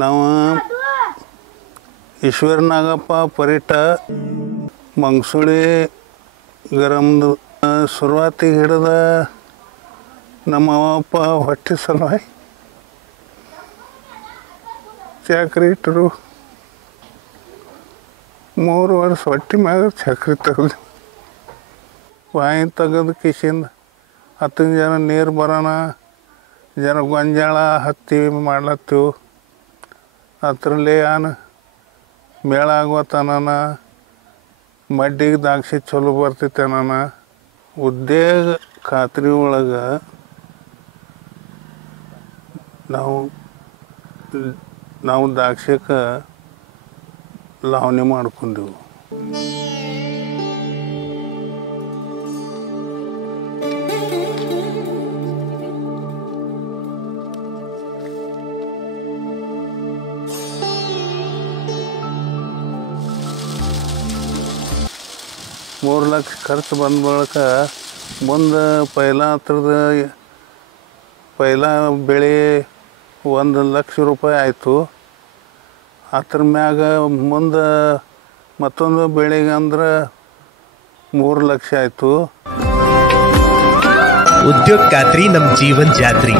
ನಾವು ಈಶ್ವರ ನಾಗಪ್ಪ ಪರಿಟ ಮಂಗಸುಳಿ ಗರಮ್ದು ಶುರುವಾತಿಗೆ ಹಿಡಿದ ನಮ್ಮ ಅವಪ್ಪ ಹೊಟ್ಟೆ ಸಲುವಾಗಿ ಚಾಕ್ರಿ ಇಟ್ಟರು. 3 ವರ್ಷ ಹೊಟ್ಟೆ ಮ್ಯಾಗ ಚಾಕ್ರಿ ತೆಗೆದು ಬಾಯಿ ತೆಗೆದು ಕಿಶಿಂದ 10 ಜನ ನೀರು ಬರೋಣ, ಜನ ಗೊಂಜಾಳ ಹತ್ತೀವಿ ಮಾಡ್ಲತ್ತೀವಿ. ಅದರಲ್ಲಿ ಆನ ಮೇಳ ಆಗೋತನ ಮಡ್ಡಿಗೆ ದಾಕ್ಷಿ ಚಲೋ ಬರ್ತೈತೆ ನಾನು ಉದ್ಯೋಗ ಖಾತ್ರಿ ಒಳಗೆ ನಾವು ದಾಕ್ಷಿಗೆ ಲಾವಣಿ ಮಾಡ್ಕೊಂಡೆವು. $3 ಲಕ್ಷ ಖರ್ಚು ಬಂದ ಬಳಿಕ ಮುಂದೆ ಪೈಲ ಬೆಳೆ $1,00,000 ಆಯಿತು. ಅದ್ರ ಮ್ಯಾಗ ಮುಂದೆ ಮತ್ತೊಂದು ಬೆಳೆಗೆ ಅಂದ್ರೆ 3 ಲಕ್ಷ ಆಯಿತು. ಉದ್ಯೋಗ ಖಾತ್ರಿ ನಮ್ಮ ಜೀವನ ಜಾತ್ರಿ.